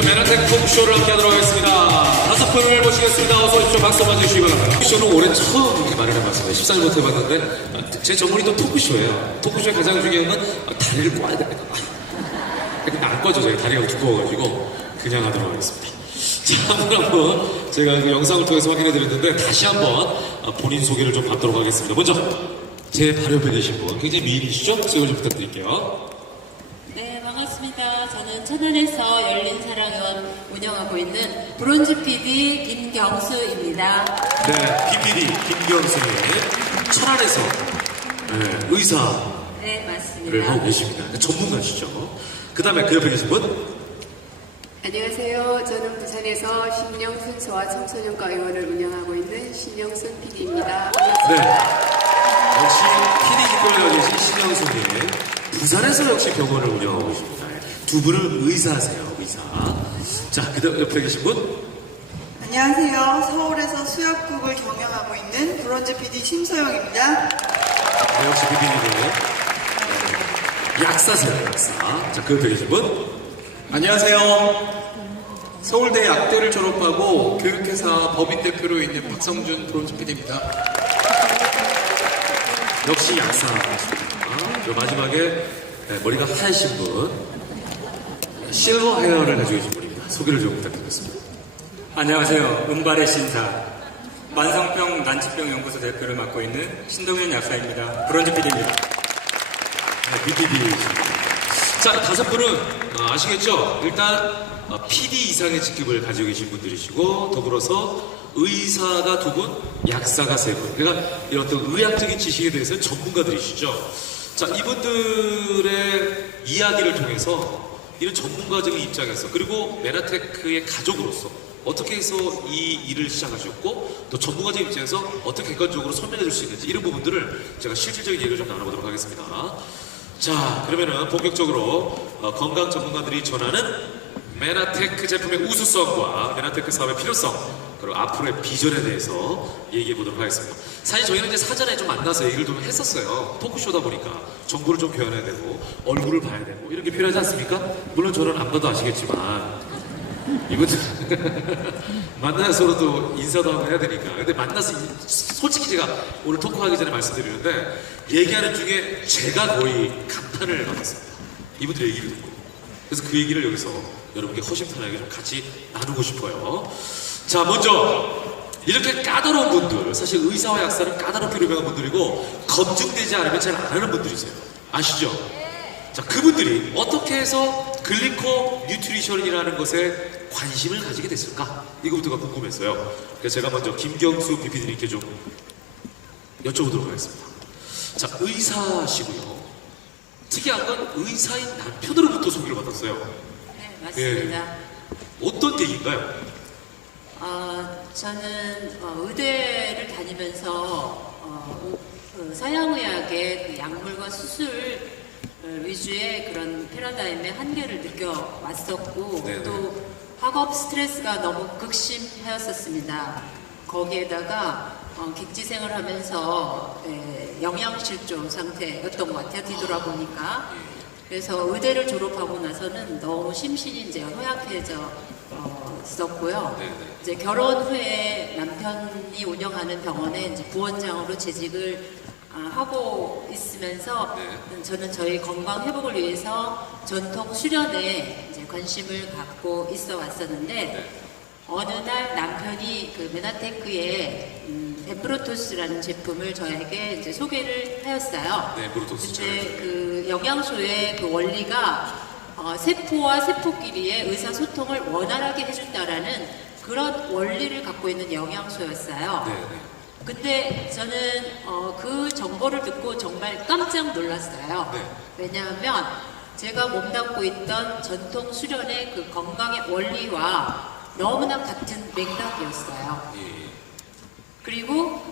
번째 메나텍 토크쇼를 함께하도록 하겠습니다. 5분을 모시겠습니다. 어서 오십시오. 박수 한번 주시기 바랍니다. 토크쇼는 올해 처음 이렇게 말이나 봤습니다. 14년 해봤는데 제 전문이 또 토크쇼예요. 토크쇼의 가장 중요한 건 다리를 꼬아야 됩니다. 근데 안 꺼져. 제가 다리가 두꺼워가지고 그냥 하도록 하겠습니다. 자, 한번 제가 그 영상을 통해서 확인해드렸는데 다시 한번 본인 소개를 좀 받도록 하겠습니다. 먼저 제 바로 옆에 계신 분 굉장히 미인이시죠? 소개 좀 부탁드릴게요. 네, 반갑습니다. 저는 천안에서 열린 사랑의원 운영하고 있는 브론즈 PD 김경수입니다. 네, PPD 김경수님 천안에서 의사를 네, 맞습니다. 하고 계십니다. 그러니까 전문가시죠. 그 다음에 그 옆에 계신 분 안녕하세요. 저는 부산에서 신영순 소아청소년과 의원을 운영하고 있는 신영순 PD입니다. 네, 역시 PD 기권을 가지고 계신 신영수님 부산에서 역시 병원을 운영하고 계십니다. 두 분은 의사세요, 의사. 자, 그 다음 옆에 계신 분 안녕하세요. 서울에서 수협국을 경영하고 있는 브론즈 PD 심서영입니다. 네, 역시 PD님은 약사세요, 약사. 자, 그 옆에 계신 분 안녕하세요. 서울대 약대를 졸업하고 교육회사 법인대표로 있는 박성준 브론즈 PD입니다. 역시 약사십니다. 그 마지막에 머리가 하얀신 분 실버 헤어를 가지고 계신 분입니다. 소개를 좀 부탁드리겠습니다. 안녕하세요. 은발의 신사 만성병 난치병 연구소 대표를 맡고 있는 신동현 약사입니다. 브론즈 PD입니다. 네, BPD입니다. 자, 다섯 분은 아시겠죠? 일단 PD 이상의 직급을 가지고 계신 분들이시고 더불어서 의사가 두 분, 약사가 세 분. 그러니까 이런 어떤 의학적인 지식에 대해서는 전문가들이시죠. 자, 이분들의 이야기를 통해서 이런 전문가적인 입장에서 그리고 메나테크의 가족으로서 어떻게 해서 이 일을 시작하셨고 또 전문가적인 입장에서 어떻게 객관적으로 설명해 줄 수 있는지 이런 부분들을 제가 실질적인 얘기를 좀 나눠보도록 하겠습니다. 자, 그러면은 본격적으로 건강 전문가들이 전하는 메나테크 제품의 우수성과 메나테크 사업의 필요성 그리고 앞으로의 비전에 대해서 얘기해 보도록 하겠습니다. 사실 저희는 이제 사전에 좀 만나서 얘기를 좀 했었어요. 토크쇼다 보니까 정보를 좀 교환해야 되고 얼굴을 봐야 되고 이런 게 필요하지 않습니까? 물론 저는 안 봐도 아시겠지만 이분들 만나서도 인사도 한번 해야 되니까. 근데 만나서 솔직히 제가 오늘 토크하기 전에 말씀드리는데 얘기하는 중에 제가 거의 감탄을 받았습니다. 이분들 얘기를 듣고. 그래서 그 얘기를 여기서 여러분께 허심탄회하게 좀 같이 나누고 싶어요. 자, 먼저 이렇게 까다로운 분들, 사실 의사와 약사는 까다롭게 유명한 분들이고 검증되지 않으면 잘 안 하는 분들이세요. 아시죠? 자, 그분들이 어떻게 해서 글리코 뉴트리션이라는 것에 관심을 가지게 됐을까? 이거부터가 궁금했어요. 그래서 제가 먼저 김경수 BPD님께 좀 여쭤보도록 하겠습니다. 자, 의사시고요. 특이한 건 의사인 남편으로부터 소개를 받았어요. 네, 맞습니다. 예. 어떤 계기인가요? 저는 의대를 다니면서 서양의학의 그 약물과 수술 위주의 그런 패러다임의 한계를 느껴왔었고 네네. 또 학업 스트레스가 너무 극심하였었습니다. 거기에다가 객지생을 하면서 영양실조 상태였던 것 같아요. 뒤돌아보니까. 그래서 의대를 졸업하고 나서는 너무 심신이 이제 허약해져 있었고요. 네네. 이제 결혼 후에 남편이 운영하는 병원에 이제 부원장으로 재직을 하고 있으면서 저는 저희 건강 회복을 위해서 전통 수련에 이제 관심을 갖고 있어 왔었는데 어느 날 남편이 그 메나테크의 에프로토스라는 제품을 저에게 이제 소개를 하였어요. 네, 에프로토스. 근데 그 영양소의 그 원리가 세포와 세포끼리의 의사소통을 원활하게 해준다라는 그런 원리를 갖고 있는 영양소였어요. 네, 네. 근데 저는 그 정보를 듣고 정말 깜짝 놀랐어요. 네. 왜냐하면 제가 몸담고 있던 전통 수련의 그 건강의 원리와 너무나 같은 맥락이었어요. 예. 그리고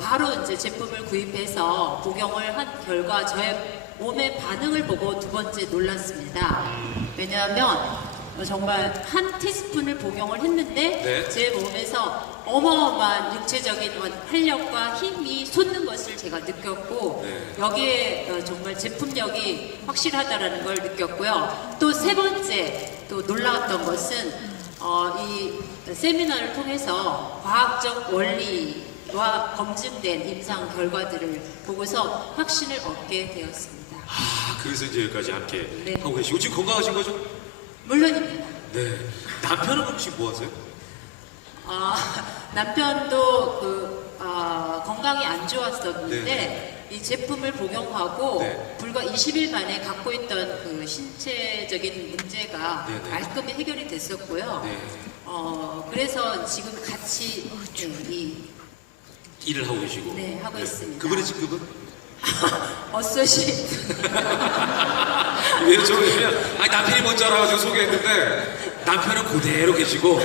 바로 이제 제품을 구입해서 복용을 한 결과 저의 몸의 반응을 보고 두 번째 놀랐습니다. 왜냐하면 정말 한 티스푼을 복용을 했는데 네. 제 몸에서 어마어마한 육체적인 활력과 힘이 솟는 것을 제가 느꼈고 네. 여기에 정말 제품력이 확실하다라는 걸 느꼈고요. 또 세 번째 또 놀라웠던 것은 이 세미나를 통해서 과학적 원리와 검증된 임상 결과들을 보고서 확신을 얻게 되었습니다. 아, 그래서 이제 여기까지 함께 네. 하고 계시고 지금 건강하신 거죠? 물론입니다. 네. 남편은 그럼 지금 뭐 하세요? 남편도 건강이 안 좋았었는데 네. 이 제품을 복용하고 네. 불과 20일 만에 갖고 있던 그 신체적인 문제가 네, 네. 깔끔히 해결이 됐었고요. 네. 그래서 지금 같이 일을 하고 계시고. 네, 하고 있습니다. 그분의 직급은? 어쏘시 왜요? 왜냐면 남편이 먼저 알아가지고 소개했는데 남편은 그대로 계시고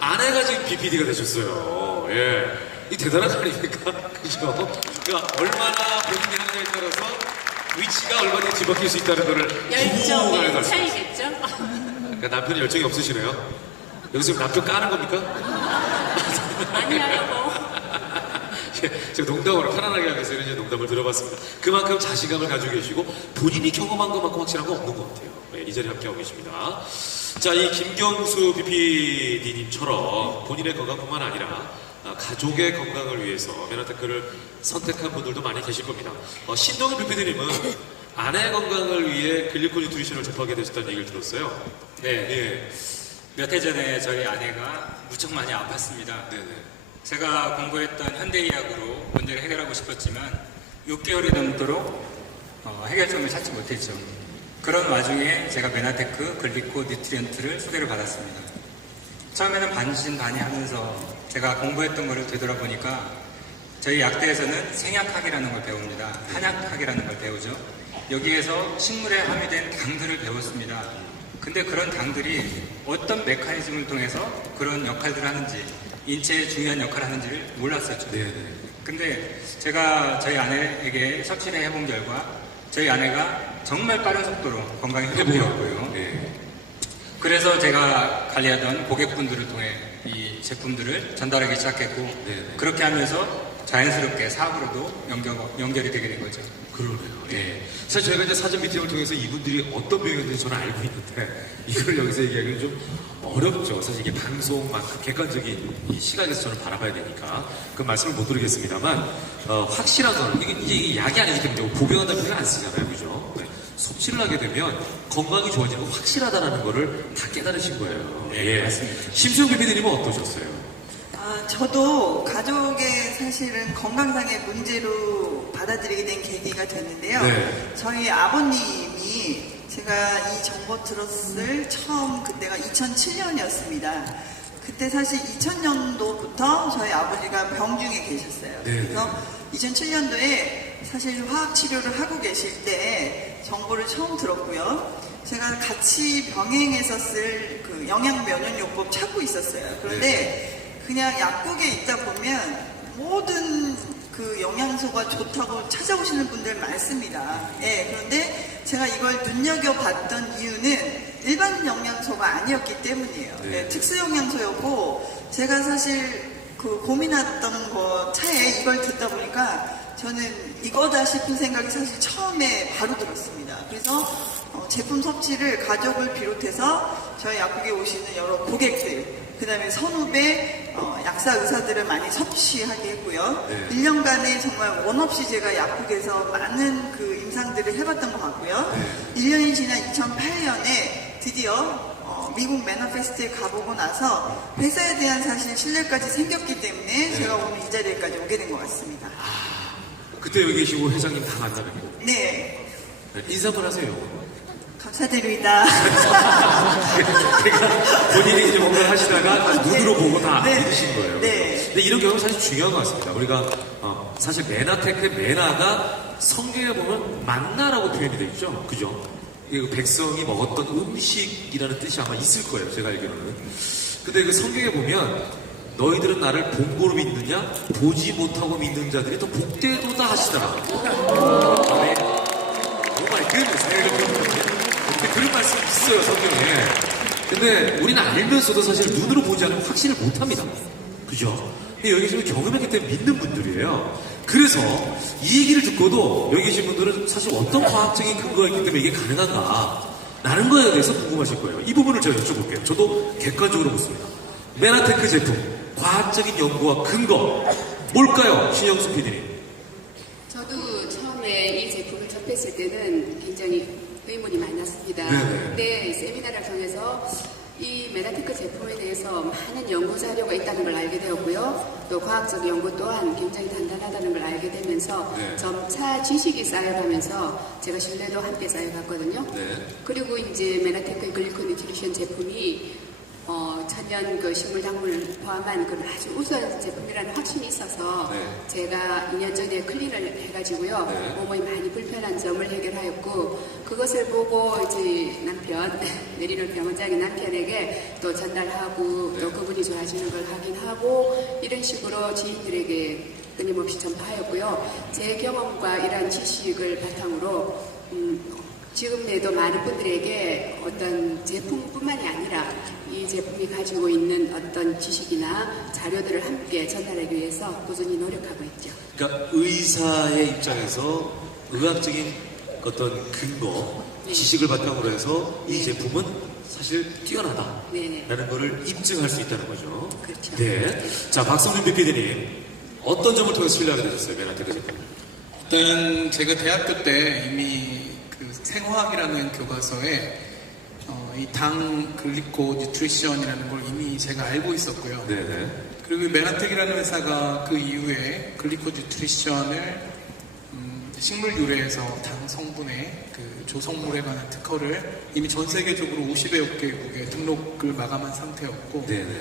아내가 지금 BPD가 되셨어요. 예. 이 대단한 거 아닙니까? 그죠? 그러니까 얼마나 본인이 하느냐에 따라서 위치가 얼마나 뒤바뀔 수 있다는 거를 열정의 부부간에 차이겠죠? 그러니까 남편이 열정이 없으시네요. 여기서 지금 남편 까는 겁니까? 아니야 여보. 제가 농담으로 편안하게 하기 위해서 이런 농담을 들어봤습니다. 그만큼 자신감을 가지고 계시고 본인이 경험한 것만큼 확실한 거 없는 것 같아요. 네, 이 자리에 함께하고 계십니다. 자, 이 김경수 BPD님처럼 본인의 건강뿐만 아니라 가족의 건강을 위해서 메나테크를 선택한 분들도 많이 계실 겁니다. 신동현 BPD님은 아내 건강을 위해 글리코 뉴트리션을 접하게 되셨다는 얘기를 들었어요. 네. 예. 몇 해 전에 저희 아내가 무척 많이 아팠습니다. 네네. 제가 공부했던 현대의학으로 문제를 해결하고 싶었지만 6개월이 넘도록 해결점을 찾지 못했죠. 그런 와중에 제가 메나테크 글리코 뉴트리언트를 소개를 받았습니다. 처음에는 반신반의하면서 제가 공부했던 거를 되돌아보니까 저희 약대에서는 생약학이라는 걸 배웁니다. 한약학이라는 걸 배우죠. 여기에서 식물에 함유된 당들을 배웠습니다. 근데 그런 당들이 어떤 메커니즘을 통해서 그런 역할들을 하는지, 인체에 중요한 역할을 하는지를 몰랐었죠. 네네. 근데 제가 저희 아내에게 섭취를 해본 결과 저희 아내가 정말 빠른 속도로 건강이 회복되었고요. 네. 그래서 제가 관리하던 고객분들을 통해 이 제품들을 전달하기 시작했고 네네. 그렇게 하면서 자연스럽게 사업으로도 연결이 되게 된 거죠. 그러네요. 예. 사실 저희가 이제 사전 미팅을 통해서 이분들이 어떤 배우였는지 저는 알고 있는데 이걸 여기서 얘기하기는 좀 어렵죠. 사실 이게 방송만큼 객관적인 이 시각에서 저는 바라봐야 되니까 그 말씀을 못 드리겠습니다만 확실한 건 이게 약이 아니기 때문에 보병한다는 표현을 안 쓰잖아요. 그죠? 네. 섭취를 하게 되면 건강이 좋아지는 건 확실하다는 거를 다 깨달으신 거예요. 네, 맞습니다. 심수영 BPD님은 어떠셨어요? 저도 가족의 사실은 건강상의 문제로 받아들이게 된 계기가 됐는데요. 네. 저희 아버님이 제가 이 정보 들었을 처음 그때가 2007년이었습니다. 그때 사실 2000년도부터 저희 아버지가 병중에 계셨어요. 네. 그래서 2007년도에 사실 화학 치료를 하고 계실 때 정보를 처음 들었고요. 제가 같이 병행해서 쓸 그 영양 면역요법 찾고 있었어요. 그런데 그냥 약국에 있다 보면 모든 그 영양소가 좋다고 찾아오시는 분들 많습니다. 예, 그런데 제가 이걸 눈여겨봤던 이유는 일반 영양소가 아니었기 때문이에요. 네. 예, 특수 영양소였고 제가 사실 그 고민했던 거 차에 이걸 듣다 보니까 저는 이거다 싶은 생각이 사실 처음에 바로 들었습니다. 그래서 제품 섭취를 가족을 비롯해서 저희 약국에 오시는 여러 고객들, 그 다음에 선후배, 약사 의사들을 많이 섭취하게 했고요. 네. 1년간에 정말 원 없이 제가 약국에서 많은 그 임상들을 해봤던 것 같고요. 네. 1년이 지난 2008년에 드디어 미국 매너페스트에 가보고 나서 회사에 대한 사실 신뢰까지 생겼기 때문에 제가 오늘 이 자리에까지 오게 된 것 같습니다. 그때 여기 계시고 회장님 다 만나뵙고 네, 인사 한번 하세요. 감사드립니다. 그러니까 본인이 이제 뭔가를 하시다가 눈으로 보고 다 네. 믿으신 거예요. 네. 근데 이런 경우는 사실 중요한 것 같습니다. 우리가 사실 메나테크의 메나가 성경에 보면 만나라고 표현이 되어 있죠. 그죠? 이게 백성이 먹었던 음식이라는 뜻이 아마 있을 거예요. 제가 알기로는. 근데 그 성경에 보면 너희들은 나를 본고로 믿느냐? 보지 못하고 믿는 자들이 더 복되도다 하시더라. 오마이 굿네스. 근데 그런 말씀이 있어요, 성경에. 근데 우리는 알면서도 사실 눈으로 보지 않으면 확신을 못 합니다. 그죠? 근데 여기 지금 경험했기 때문에 믿는 분들이에요. 그래서 이 얘기를 듣고도 여기 계신 분들은 사실 어떤 과학적인 근거가 있기 때문에 이게 가능한가? 라는 거에 대해서 궁금하실 거예요. 이 부분을 제가 여쭤볼게요. 저도 객관적으로 묻습니다. 메나테크 제품, 과학적인 연구와 근거, 뭘까요? 신영수 PD님. 저도 처음에 이 제품을 접했을 때는 굉장히 의문이 많았습니다. 네. 근데 세미나를 통해서 이 메나테크 제품에 대해서 많은 연구 자료가 있다는 걸 알게 되었고요. 또 과학적 연구 또한 굉장히 단단하다는 걸 알게 되면서 네. 점차 지식이 쌓여가면서 제가 신뢰도 함께 쌓여갔거든요. 네. 그리고 이제 메나테크 글리코 뉴트리션 제품이 천연 그 식물 작물을 포함한 그런 아주 우수한 제품이라는 확신이 있어서 네. 제가 2년 전에 클린을 해가지고요. 네. 몸에 많이 불편한 점을 해결하였고 그것을 보고 이제 남편 내리는 병원장의 남편에게 또 전달하고 네. 또 그분이 좋아하시는 걸 확인하고 이런 식으로 지인들에게 끊임없이 전파하였고요. 제 경험과 이러한 지식을 바탕으로 지금에도 많은 분들에게 어떤 제품뿐만이 아니라 이 제품이 가지고 있는 어떤 지식이나 자료들을 함께 전달하기 위해서 꾸준히 노력하고 있죠. 그러니까 의사의 입장에서 의학적인 어떤 근거, 지식을 바탕으로 해서 이 제품은 사실 뛰어나다라는 네네. 거를 입증할 수 있다는 거죠. 그렇죠. 네. 자, 박성준 PD님, 어떤 점을 통해서 신뢰하게 되셨어요, 메나테크 제품? 일단 제가 대학교 때 이미 그 생화학이라는 교과서에 이 당 글리코 뉴트리션이라는 걸 이미 제가 알고 있었고요. 네네. 그리고 이 메나텍이라는 회사가 그 이후에 글리코 뉴트리션을 식물 유래에서 당 성분의 그 조성물에 관한 특허를 이미 전 세계적으로 50여 개국에 등록을 마감한 상태였고 네네.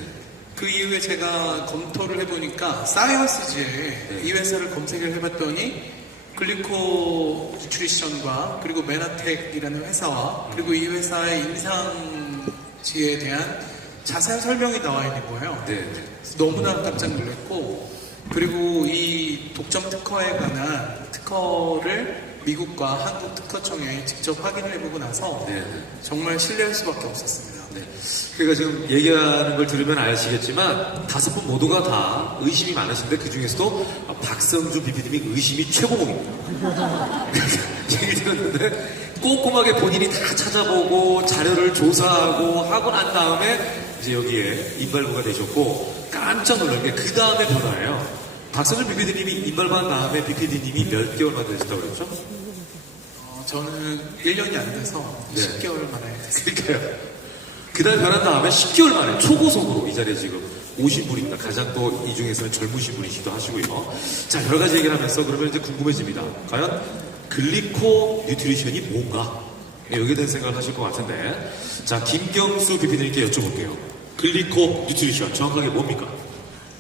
그 이후에 제가 검토를 해보니까 사이언스지에 네. 이 회사를 검색을 해봤더니 글리코 뉴트리션과 그리고 메나텍이라는 회사와 그리고 이 회사의 임상지에 대한 자세한 설명이 나와 있는 거예요. 네네. 너무나 깜짝 놀랐고 그리고 이 독점 특허에 관한 특허를 미국과 한국 특허청에 직접 확인을 해보고 나서 네네. 정말 신뢰할 수밖에 없었습니다. 네. 그러니까 지금 얘기하는 걸 들으면 아시겠지만 다섯 분 모두가 다 의심이 많으신데 그 중에서도 박성준 PD님이 의심이 최고봉입니다. 얘기 들었는데 꼼꼼하게 본인이 다 찾아보고 자료를 조사하고 하고 난 다음에 이제 여기에 인발부가 되셨고 깜짝 놀란 게 그 다음에 변화예요. 박성준 PD님이 인발부한 다음에 PD님이 몇 개월 만에 되셨다고 그랬죠? 저는 1년이 안 돼서 네. 10개월 만에 됐습니다. 그러니까요. 그 다음에 변한 다음에 10개월 만에 초고속으로 이 자리에 지금 오신 분입니다. 가장 또 이 중에서는 젊으신 분이시기도 하시고요. 자, 여러 가지 얘기를 하면서 그러면 이제 궁금해집니다. 과연 글리코 뉴트리션이 뭔가? 네, 여기에 대한 생각을 하실 것 같은데. 자, 김경수 PD님께 여쭤볼게요. 글리코 뉴트리션 정확하게 뭡니까?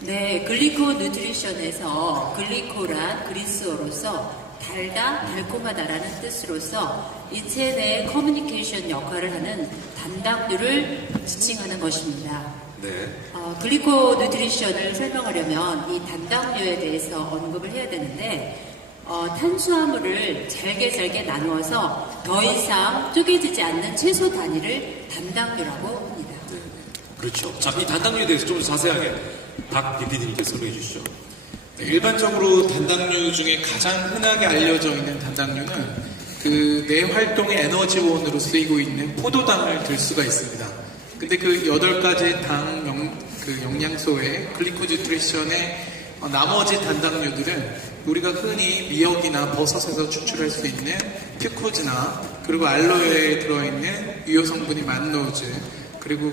네, 글리코 뉴트리션에서 글리코란 그리스어로서 달다, 달콤하다라는 뜻으로서 인체 내 커뮤니케이션 역할을 하는 단당류를 지칭하는 것입니다. 네. 글리코 뉴트리션을 설명하려면 이 단당류에 대해서 언급을 해야 되는데 탄수화물을 잘게 나누어서 더 이상 쪼개지지 않는 채소 단위를 단당류라고 합니다. 그렇죠. 자, 이 단당류에 대해서 좀 자세하게 박 PD님께 설명해 주시죠. 네, 일반적으로 단당류 중에 가장 흔하게 알려져 있는 단당류는 그 뇌 활동의 에너지원으로 쓰이고 있는 포도당을 들 수가 있습니다. 근데 그 8가지 그 영양소의 글리코 뉴트리션의 나머지 단당류들은 우리가 흔히 미역이나 버섯에서 추출할 수 있는 퓨코즈나 그리고 알로에에 들어있는 유효 성분이 만노즈 그리고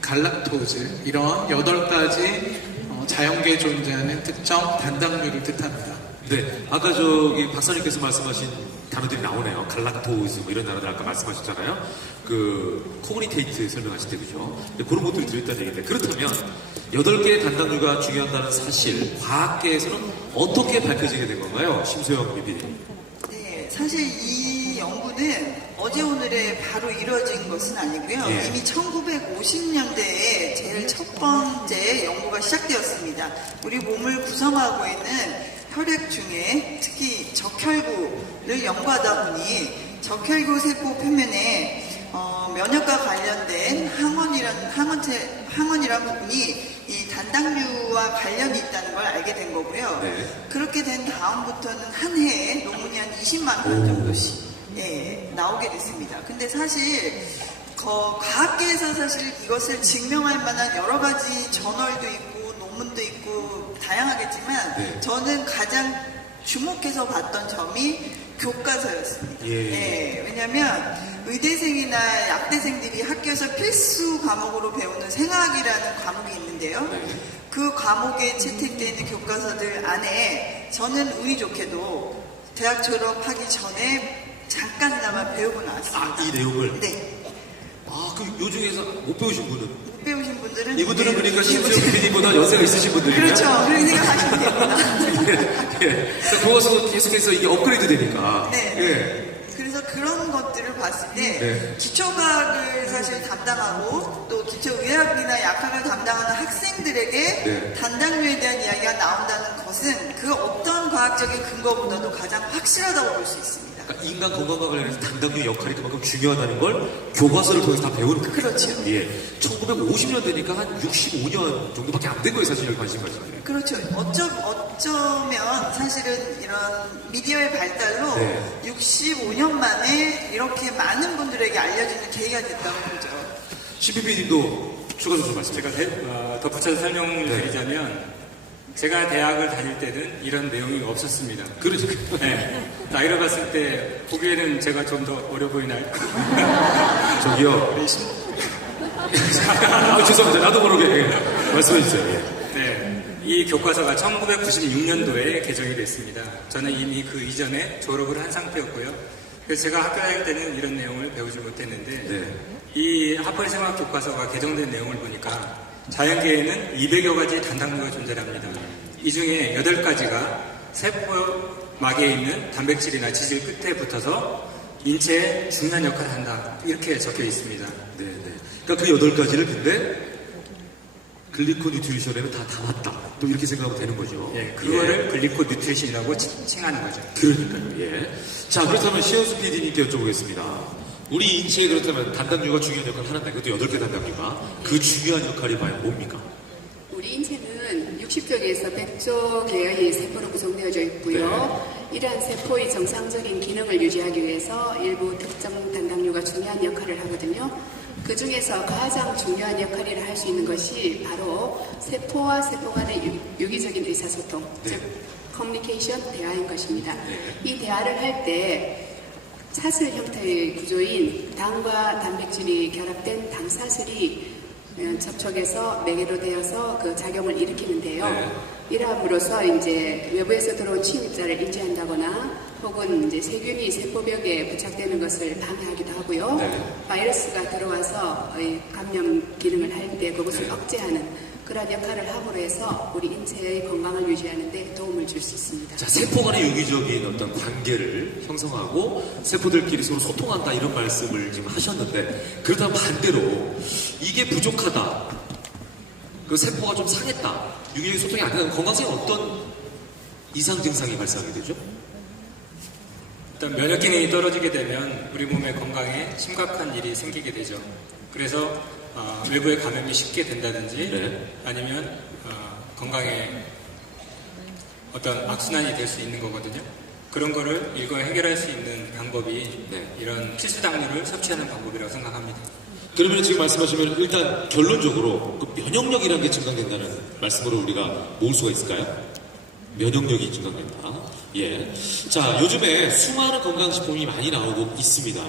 갈락토즈 이런 8가지 자연계에 존재하는 특정 단당류를 뜻합니다. 네, 아까 저기 박사님께서 말씀하신 단어들이 나오네요. 갈락토즈 뭐 이런 단어들 아까 말씀하셨잖아요. 그 코뮤니테이트 설명하실 때 그죠? 네, 그런 것들이 들어있다는 얘기인데 그렇다면 8개의 단당류가 중요하다는 사실 과학계에서는 어떻게 밝혀지게 된 건가요? 심소영 PD님. 네, 사실 이 연구는 어제 오늘에 바로 이루어진 것은 아니고요. 예. 이미 1950년대에 제일 첫 번째 연구가 시작되었습니다. 우리 몸을 구성하고 있는 혈액 중에 특히 적혈구를 연구하다 보니 적혈구 세포 표면에 면역과 관련된 항원이란 부분이 이 단당류와 관련이 있다는 걸 알게 된 거고요. 네. 그렇게 된 다음부터는 한 해에 논문이 한 20만 건 정도씩 나오게 됐습니다. 근데 사실 과학계에서 사실 이것을 증명할 만한 여러 가지 저널도 있고 논문도 있고 다양하겠지만 네. 저는 가장 주목해서 봤던 점이 교과서였습니다. 왜냐하면 의대생이나 약대생들이 학교에서 필수 과목으로 배우는 생학이라는 과목이 있는데요. 네. 그 과목에 채택되어 있는 교과서들 안에 저는 운이 좋게도 대학 졸업하기 전에 잠깐이나마 배우고 나왔습니다. 이 내용을? 네. 그럼 요 중에서 못 배우신 분은? 못 배우신 분들은 이분들은 그러니까 심지어 PD님보다 연세가 있으신 분들이에요. 그렇죠. 그렇게 생각하시면 됩니다. 그러니까 교과서 계속해서 이게 업그레이드 되니까. 네. 예. 그래서 그런 것들을 봤을 때 네. 기초과학을 사실 담당하고 또 기초의학이나 약학을 담당하는 학생들에게 네. 단당류에 대한 이야기가 나온다는 것은 그 어떤 과학적인 근거보다도 가장 확실하다고 볼 수 있습니다. 그러니까 인간 건강과 관련해서 단당류 역할이 그만큼 중요하다는 걸 교과서를 통해서 다 배우는 거예요. 그렇죠. 예. 1950년 되니까 한 65년 정도밖에 안 된 거예요, 사실 여기 관심 가지고. 그렇죠. 어쩌면 사실은 이런 미디어의 발달로 네. 65년 만에 이렇게 많은 분들에게 알려지는 계기가 됐다고 보죠. CPP님도 추가적으로 좀 말씀해 주세요. 제가 덧붙여서 설명을 네. 드리자면 제가 대학을 다닐 때는 이런 내용이 없었습니다. 그러죠. 네. 나이를 봤을 때 보기에는 제가 좀 더 어려 보이나요? 저기요. 죄송합니다. 나도 모르게 말씀해 주세요. 예. 네. 이 교과서가 1996년도에 개정이 됐습니다. 저는 이미 그 이전에 졸업을 한 상태였고요. 그래서 제가 학교 다닐 때는 이런 내용을 배우지 못했는데 네. 이 하퍼리 생화학 교과서가 개정된 내용을 보니까 자연계에는 200여 가지 단당류가 존재합니다. 이 중에 8가지가 세포막에 있는 단백질이나 지질 끝에 붙어서 인체에 중요한 역할을 한다. 이렇게 적혀 있습니다. 네, 네. 그러니까 그 8가지를 근데 글리코 뉴트리션에는 다 담았다. 또 이렇게 생각하면 되는 거죠. 예, 그거를 글리코 뉴트리션이라고 칭하는 거죠. 그러니까요. 예. 자, 그렇다면 시연수 PD님께 여쭤보겠습니다. 우리 인체에 그렇다면 단당류가 중요한 역할을 하는데 그것도 8개 단당류가 그 중요한 역할이 과연 뭡니까? 우리 인체는 60쪽에서 100조 개의 세포로 구성되어져 있고요. 이러한 세포의 정상적인 기능을 유지하기 위해서 일부 특정 단당류가 중요한 역할을 하거든요. 그 중에서 가장 중요한 역할을 할 수 있는 것이 바로 세포와 세포 간의 유기적인 의사소통, 즉 커뮤니케이션, 대화인 것입니다. 이 대화를 할 때 사슬 형태의 구조인 당과 단백질이 결합된 당사슬이 접촉해서 매개로 되어서 그 작용을 일으키는데요. 이러함으로써 이제 외부에서 들어온 침입자를 인지한다거나 혹은 이제 세균이 세포벽에 부착되는 것을 방해하기도 하고요. 바이러스가 들어와서 감염 기능을 할 때 그것을 억제하는 그런 역할을 함으로 해서 우리 인체의 건강을 유지하는 데 도움을 줄 수 있습니다. 자, 세포 간의 유기적인 어떤 관계를 형성하고 세포들끼리 서로 소통한다 이런 말씀을 지금 하셨는데 그렇다면 반대로 이게 부족하다. 그 세포가 좀 상했다. 유기적인 소통이 안 되는 건강상에 어떤 이상 증상이 발생하게 되죠? 일단 면역 기능이 떨어지게 되면 우리 몸의 건강에 심각한 일이 생기게 되죠. 그래서 외부의 감염이 쉽게 된다든지 아니면 건강에 어떤 악순환이 될 수 있는 거거든요. 그런 거를 일거에 해결할 수 있는 방법이 이런 필수 당류를 섭취하는 방법이라고 생각합니다. 그러면 지금 말씀하시면 일단 결론적으로 그 면역력이라는 게 증강된다는 말씀으로 우리가 모을 수가 있을까요? 면역력이 증강된다. 예. 자, 요즘에 수많은 건강식품이 많이 나오고 있습니다.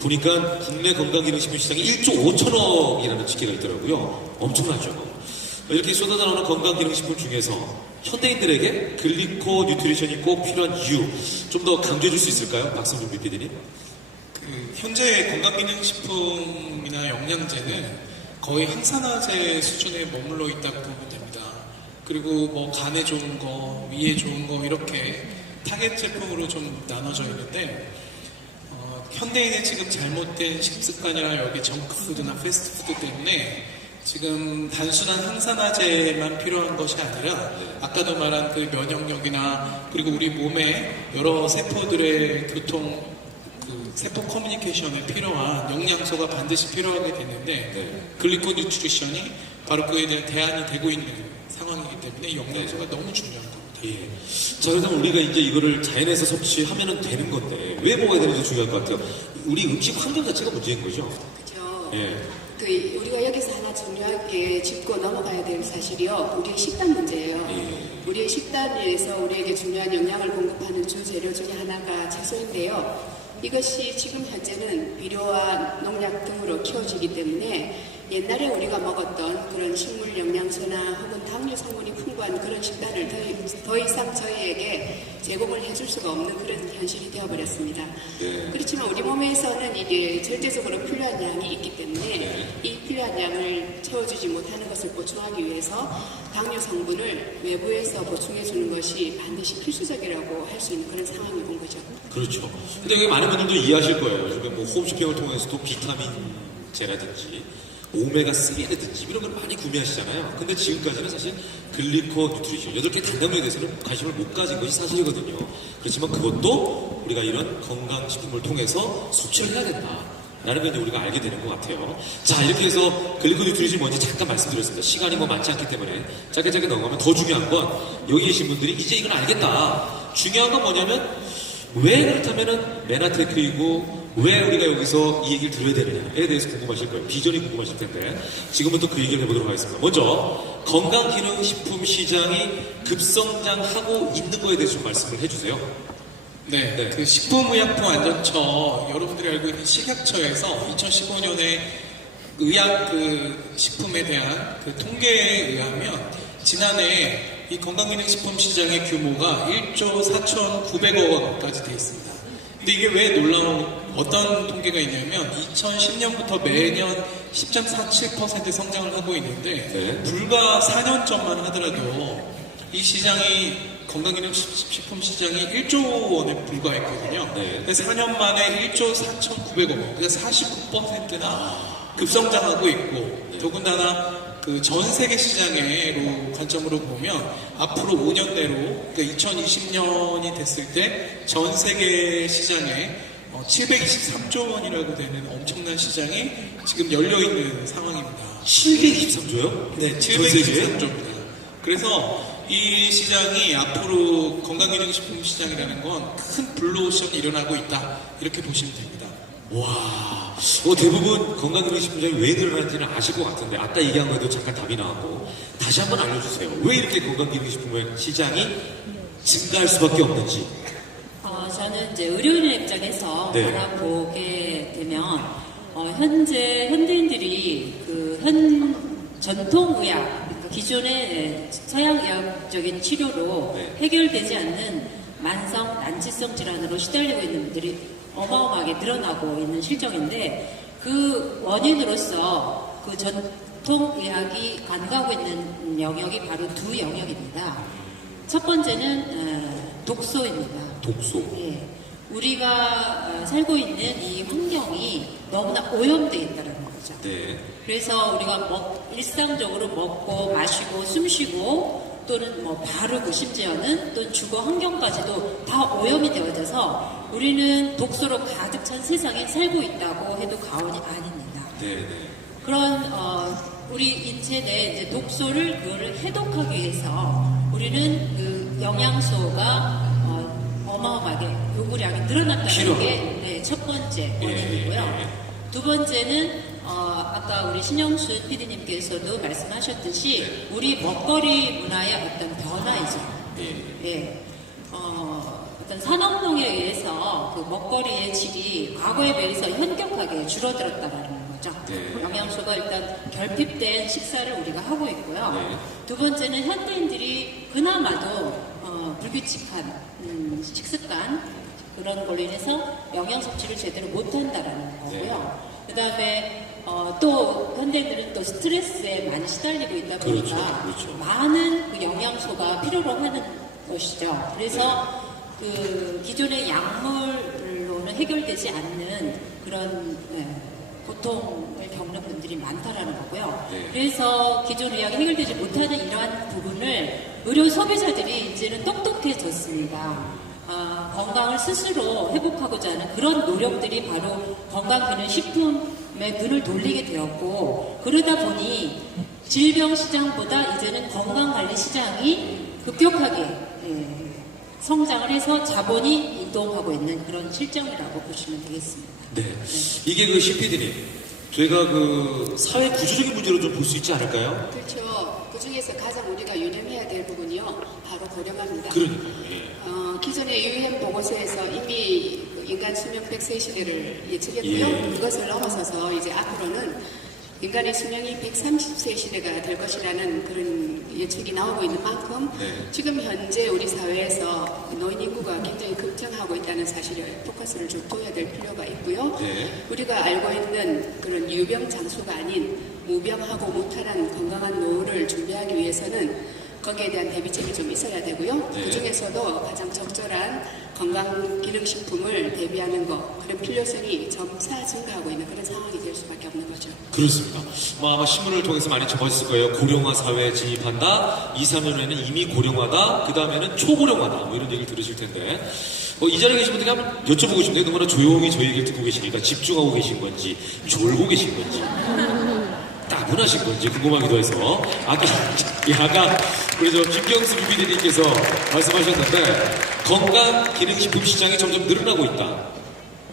보니까 국내 건강기능식품 시장이 1조 5천억이라는 집계가 있더라고요. 엄청나죠. 이렇게 쏟아져 나오는 건강기능식품 중에서 현대인들에게 글리코 뉴트리션이 꼭 필요한 이유 좀 더 강조해 줄 수 있을까요? 박성준 PD님. 현재 건강기능식품이나 영양제는 거의 항산화제 수준에 머물러 있다고 보면 됩니다. 그리고 뭐 간에 좋은 거, 위에 좋은 거 이렇게 타겟 제품으로 좀 나눠져 있는데 현대인의 지금 잘못된 식습관이나 여기 정크푸드나 패스트푸드 때문에 지금 단순한 항산화제만 필요한 것이 아니라 아까도 말한 그 면역력이나 그리고 우리 몸의 여러 세포들의 교통 그 그 세포 커뮤니케이션에 필요한 영양소가 반드시 필요하게 되는데 글리코 뉴트리션이 바로 그에 대한 대안이 되고 있는 상황이기 때문에 이 영양소가 너무 중요한 겁니다. 예. 자, 그러면 우리가 이제 이거를 자연에서 섭취하면 되는 건데 왜 먹어야 되는지 중요할 것 같아요. 우리 음식 환경 자체가 문제인 거죠. 그죠. 예. 우리가 여기서 하나 중요하게 짚고 넘어가야 될 사실이요. 우리의 식단 문제예요. 우리의 식단에서 우리에게 중요한 영양을 공급하는 주 재료 중에 하나가 채소인데요. 이것이 지금 현재는 비료와 농약 등으로 키워지기 때문에 옛날에 우리가 먹었던 그런 식물 영양소나 혹은 당류 성분이 풍부한 그런 식단을 더 이상 저희에게 제공을 해줄 수가 없는 그런 현실이 되어버렸습니다. 그렇지만 우리 몸에서는 이게 절대적으로 필요한 양이 있기 때문에 이 필요한 양을 채워주지 못하는 것을 보충하기 위해서 당류 성분을 외부에서 보충해주는 것이 반드시 필수적이라고 할 수 있는 그런 상황이 온 거죠. 그렇죠. 근데 이게 많은 분들도 이해하실 거예요. 요즘에 뭐 홈쇼핑을 통해서도 비타민제라든지 오메가3라든지 이런 걸 많이 구매하시잖아요. 근데 지금까지는 사실 글리코 뉴트리션 8개 단당류에 대해서는 관심을 못 가진 것이 사실이거든요. 그렇지만 그것도 우리가 이런 건강식품을 통해서 섭취를 해야 된다. 라는 걸 이제 우리가 알게 되는 것 같아요. 자, 이렇게 해서 글리코 뉴트리션이 뭔지 잠깐 말씀드렸습니다. 시간이 뭐 많지 않기 때문에 짧게 넘어가면 더 중요한 건 여기 계신 분들이 이제 이건 알겠다. 중요한 건 뭐냐면 왜 그렇다면은 메나테크이고 왜 우리가 여기서 이 얘기를 들어야 되느냐에 대해서 궁금하실 거예요. 비전이 궁금하실 텐데 지금부터 그 얘기를 해보도록 하겠습니다. 먼저 건강기능식품 시장이 급성장하고 있는 거에 대해서 좀 말씀을 해주세요. 네, 그 식품의약품안전처 여러분들이 알고 있는 식약처에서 2015년에 의약 그 식품에 대한 그 통계에 의하면 지난해 이 건강기능식품 시장의 규모가 1조 4,900억 원까지 돼 있습니다. 근데 이게 왜 놀라운 어떤 통계가 있냐면 2010년부터 매년 10.47% 성장을 하고 있는데 불과 4년 전만 하더라도 이 시장이 건강기능식품 시장이 1조 원에 불과했거든요. 근데 4년 만에 1조 4,900억 원, 그러니까 49%나 급성장하고 있고 더군다나 그 전 세계 시장으로 관점으로 보면 앞으로 5년 내로 그러니까 2020년이 됐을 때 전 세계 시장에 723조 원이라고 되는 엄청난 시장이 지금 열려 있는 상황입니다. 723조요? 네, 723조입니다. 그래서 이 시장이 앞으로 건강기능식품 시장이라는 건 큰 블루오션이 일어나고 있다 이렇게 보시면 됩니다. 와, 대부분 건강기능식품 시장이 왜 늘어나는지는 아실 것 같은데 아까 얘기한 거에도 잠깐 답이 나왔고 다시 한번 알려주세요. 왜 이렇게 건강기능식품 시장이 증가할 수밖에 없는지. 저는 이제 의료인의 입장에서 네. 바라보게 되면 현재 현대인들이 전통의학, 그러니까 기존의 서양의학적인 치료로 해결되지 않는 만성 난치성 질환으로 시달리고 있는 분들이 어마어마하게 늘어나고 있는 실정인데 그 원인으로서 그 전통의학이 간과하고 있는 영역이 바로 두 영역입니다. 첫 번째는 독소입니다. 독소. 예, 우리가 살고 있는 이 환경이 너무나 오염되어 있다는 거죠. 네. 그래서 우리가 일상적으로 먹고 마시고 숨쉬고 또는 바르고 심지어는 또 주거 환경까지도 다 오염이 되어져서 우리는 독소로 가득 찬 세상에 살고 있다고 해도 과언이 아닙니다. 네. 그런 우리 인체 내 이제 독소를 그거를 해독하기 위해서 우리는 그 영양소가 어마어마하게 요구량이 늘어났다는 게 첫 번째 원인이고요. 두 번째는 아까 우리 신영순 PD님께서도 말씀하셨듯이 우리 먹거리 문화의 어떤 변화이죠. 예. 어떤 산업농에 의해서 그 먹거리의 질이 과거에 비해서 현격하게 줄어들었다는 거죠. 영양소가 일단 결핍된 식사를 우리가 하고 있고요. 두 번째는 현대인들이 그나마도 불규칙한 식습관 그런 걸로 인해서 영양 섭취를 제대로 못한다라는 거고요. 그 다음에 또 현대인들은 또 스트레스에 많이 시달리고 있다 보니까 그렇죠. 많은 그 영양소가 필요로 하는 것이죠. 그래서 그 기존의 약물로는 해결되지 않는 그런 고통을 겪는 분들이 많다라는 거고요. 그래서 기존 의학이 해결되지 못하는 이러한 부분을 의료 소비자들이 이제는 똑똑해졌습니다. 건강을 스스로 회복하고자 하는 그런 노력들이 바로 건강기능식품에 눈을 돌리게 되었고, 그러다 보니 질병시장보다 이제는 건강관리시장이 급격하게 성장을 해서 자본이 이동하고 있는 그런 실정이라고 보시면 되겠습니다. 네. 이게 그 CPD님, 저희가 그 사회 구조적인 문제로 좀 볼 수 있지 않을까요? 그렇죠. 그 중에서 가장 우리가 유념해야 될 부분이요. 바로 고령화입니다. 그러니까요. 예. 기존의 유엔 보고서에서 이미 그 인간 수명 100세 시대를 예측했고요. 예. 그것을 넘어서서 이제 앞으로는 인간의 수명이 130세 시대가 될 것이라는 그런 예측이 나오고 있는 만큼 네. 지금 현재 우리 사회에서 노인 인구가 굉장히 급증하고 있다는 사실에 포커스를 좀 둬야 될 필요가 있고요. 네. 우리가 알고 있는 그런 유병 장수가 아닌 무병하고 무탈한 건강한 노후를 준비하기 위해서는 거기에 대한 대비책이 좀 있어야 되고요. 네. 그 중에서도 가장 적절한 건강기능식품을 대비하는 것, 그런 필요성이 점차 증가하고 있는 그런 상황이 될 수밖에 없는 거죠. 그렇습니다. 뭐 아마 신문을 통해서 많이 접하셨을 거예요. 고령화 사회에 진입한다. 2, 3년 후에는 이미 고령화다. 그 다음에는 초고령화다. 뭐 이런 얘기를 들으실 텐데. 이 자리에 계신 분들이 한번 여쭤보고 싶은데 너무나 조용히 저희 얘기를 듣고 계시니까 집중하고 계신 건지 졸고 계신 건지 따분하신 건지 궁금하기도 해서 아까 우리 저 김경수 BPD님께서 말씀하셨는데 건강기능식품 시장이 점점 늘어나고 있다.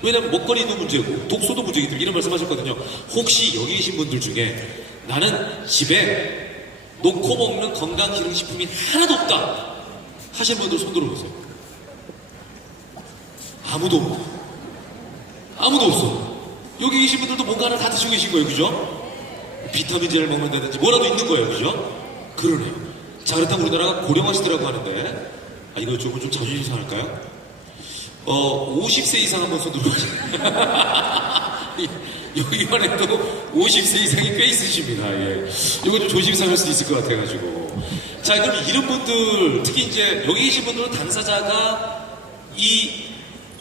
왜냐면 먹거리도 문제고 독소도 문제이기 때문에 이런 말씀하셨거든요. 혹시 여기 계신 분들 중에 나는 집에 놓고 먹는 건강기능식품이 하나도 없다 하시는 분들 손 들어보세요. 아무도 없다. 아무도 없어. 여기 계신 분들도 뭔가 하나 다 드시고 계신 거예요. 그죠? 비타민제를 먹는다든지 뭐라도 있는 거예요. 그죠? 그러네요. 자, 그렇다면 우리나라가 고령화 시대라고 하는데 이거 조금 좀 자존심 상할까요? 50세 이상 한번 손 들어보세요. 여기만 해도 50세 이상이 꽤 있으십니다. 예. 이거 좀 조심스러울 수도 있을 것 같아가지고. 자, 그럼 이런 분들, 특히 이제 여기 계신 분들은 당사자가 이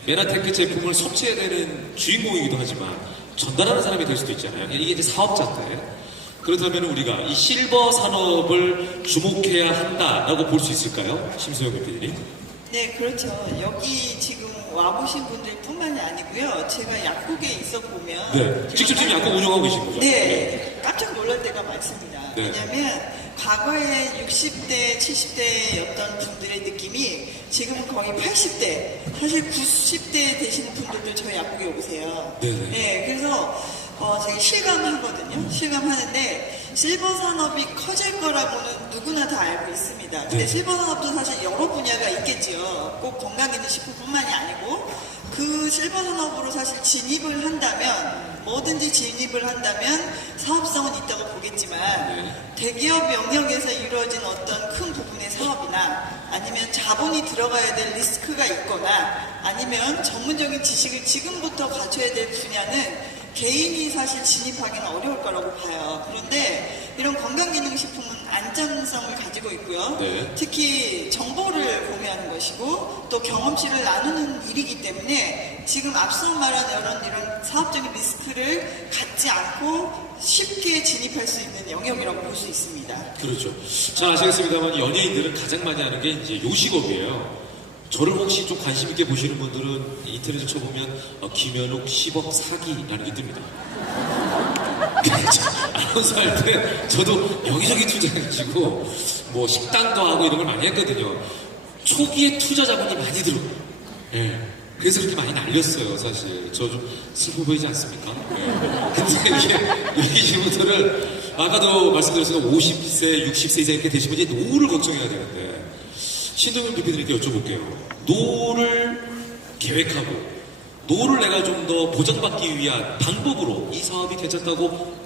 메나테크 제품을 섭취해야 되는 주인공이기도 하지만 전달하는 사람이 될 수도 있잖아요. 이게 이제 사업자인데. 그렇다면 우리가 이 실버 산업을 주목해야 한다라고 볼 수 있을까요? 심수영 대표님. 네, 그렇죠. 여기 지금 와보신 분들 뿐만이 아니고요. 제가 약국에 있어 보면. 네. 직접 지금 약국 운영하고 계신 거죠? 네. 깜짝 놀랄 때가 많습니다. 네. 왜냐면 과거에 60대, 70대였던 분들의 느낌이 지금 거의 80대, 사실 90대 되시는 분들도 저희 약국에 오세요. 네네. 네, 그래서 제가 실감하거든요. 실감하는데 실버 산업이 커질 거라고는 누구나 다 알고 있습니다. 근데 네. 실버 산업도 사실 여러 분야가 있겠지요. 꼭 건강기능식품뿐만이 아니고 그 실버 산업으로 사실 진입을 한다면 뭐든지 진입을 한다면 사업성은 있다고 보겠지만 네. 대기업 영역에서 이루어진 어떤 큰 부분의 사업이나 아니면 자본이 들어가야 될 리스크가 있거나 아니면 전문적인 지식을 지금부터 갖춰야 될 분야는 개인이 사실 진입하기는 어려울 거라고 봐요. 그런데 이런 건강기능식품은 안전성을 가지고 있고요. 네. 특히 정보를 공유하는 것이고 또 경험치를 나누는 일이기 때문에 지금 앞서 말한 이런 사업적인 리스크를 갖지 않고 쉽게 진입할 수 있는 영역이라고 볼 수 있습니다. 그렇죠. 잘 아시겠습니다만 연예인들은 가장 많이 하는 게 이제 요식업이에요. 저를 혹시 좀 관심 있게 보시는 분들은 인터넷에 쳐보면 김현욱 10억 사기라는 게 뜹니다. 아나운서 할 때 저도 여기저기 투자해가지고 뭐 식당도 하고 이런 걸 많이 했거든요. 초기에 투자 자본이 많이 들어요. 예. 그래서 이렇게 많이 날렸어요, 사실. 저 좀 슬퍼 보이지 않습니까? 예. 근데 이게 여기 친구들은 아까도 말씀드렸지만 50세, 60세 이상 이렇게 되시면 이제 노후를 걱정해야 되는데 신동엽 대표님께 여쭤볼게요. 노후를 계획하고 노후를 내가 좀 더 보장받기 위한 방법으로 이 사업이 괜찮다고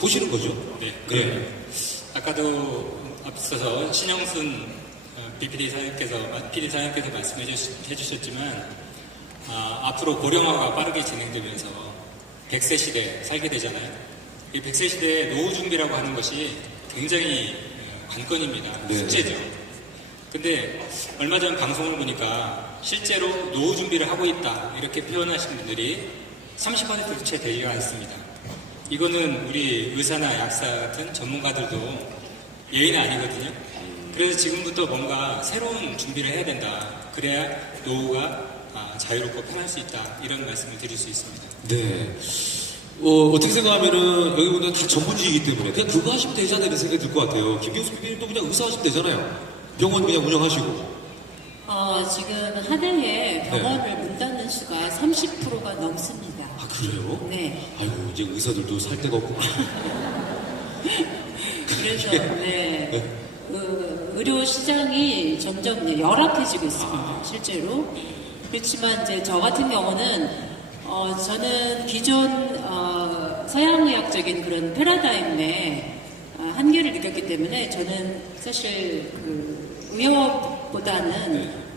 보시는 거죠? 네. 네. 아까도 앞서서 신영순 BPD 사장님께서 말씀해 주셨지만 앞으로 고령화가 빠르게 진행되면서 100세 시대 살게 되잖아요. 이 100세 시대의 노후 준비라고 하는 것이 굉장히 관건입니다. 네. 숙제죠. 근데 얼마 전 방송을 보니까 실제로 노후 준비를 하고 있다 이렇게 표현하신 분들이 30%도 채 되지가 않습니다. 이거는 우리 의사나 약사 같은 전문가들도 예의는 아니거든요. 그래서 지금부터 뭔가 새로운 준비를 해야 된다. 그래야 노후가 자유롭고 편할 수 있다 이런 말씀을 드릴 수 있습니다. 네. 어떻게 생각하면은 여기 분들 다 전문직이기 때문에 그냥 그거 하시면 되지 않나 이런 생각이 들 것 같아요. 김경수 PD님도 그냥 의사 하시면 되잖아요. 병원 그냥 운영하시고. 지금 한 해에 병원을 문 닫는 수가 30%가 넘습니다. 아 그래요? 네. 아이고 이제 의사들도 살 데가 없고. 그래서 네. 의료 시장이 점점 열악해지고 있습니다. 실제로. 그렇지만 이제 저 같은 경우는 저는 기존 서양의학적인 그런 패러다임의 한계를 느꼈기 때문에 저는 사실 그 의학보다는